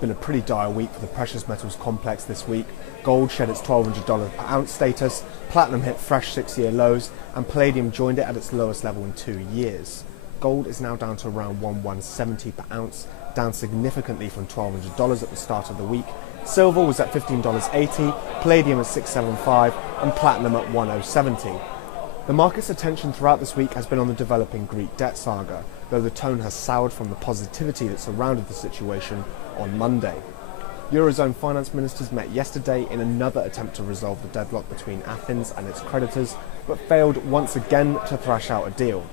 been a pretty dire week for the precious metals complex this week. Gold shed its $1,200 per ounce status, platinum hit fresh 6-year lows, and palladium joined it at its lowest level in 2 years. Gold is now down to around $1,170 per ounce, down significantly from $1,200 at the start of the week. Silver was at $15.80, palladium at $675, and platinum at $1,070. The market's attention throughout this week has been on the developing Greek debt saga, though the tone has soured from the positivity that surrounded the situation on Monday. Eurozone finance ministers met yesterday in another attempt to resolve the deadlock between Athens and its creditors, but failed once again to thrash out a deal.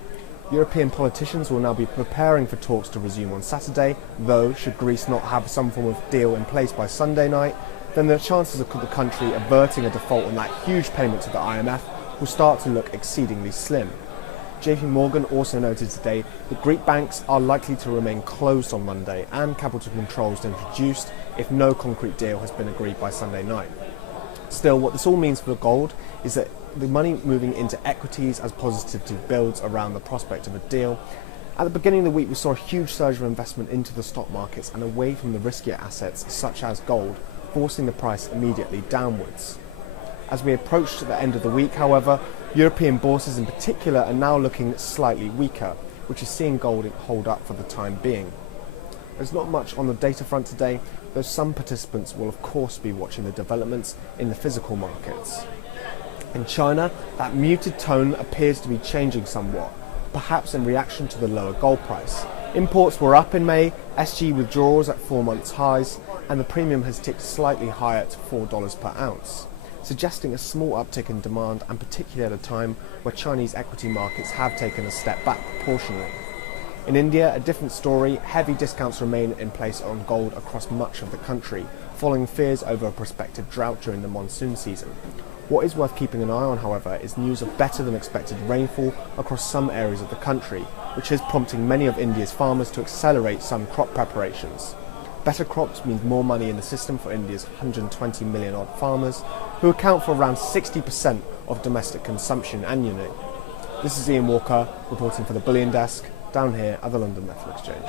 European politicians will now be preparing for talks to resume on Saturday, though should Greece not have some form of deal in place by Sunday night, then the chances of the country averting a default on that huge payment to the IMF will start to look exceedingly slim. JP Morgan also noted today that Greek banks are likely to remain closed on Monday and capital controls introduced if no concrete deal has been agreed by Sunday night. Still, what this all means for gold is that the money moving into equities as positivity builds around the prospect of a deal. At the beginning of the week, we saw a huge surge of investment into the stock markets and away from the riskier assets such as gold, forcing the price immediately downwards. As we approach the end of the week, however, European bourses in particular are now looking slightly weaker, which is seeing gold hold up for the time being. There's not much on the data front today, though some participants will of course be watching the developments in the physical markets. In China, that muted tone appears to be changing somewhat, perhaps in reaction to the lower gold price. Imports were up in May, SG withdrawals at 4 months highs, and the premium has ticked slightly higher to $4 per ounce, suggesting a small uptick in demand, and particularly at a time where Chinese equity markets have taken a step back proportionally. In India, a different story. Heavy discounts remain in place on gold across much of the country, following fears over a prospective drought during the monsoon season. What is worth keeping an eye on, however, is news of better than expected rainfall across some areas of the country, which is prompting many of India's farmers to accelerate some crop preparations. Better crops means more money in the system for India's 120 million odd farmers, who account for around 60% of domestic consumption annually. This is Ian Walker reporting for the Bullion Desk, down here at the London Metal Exchange.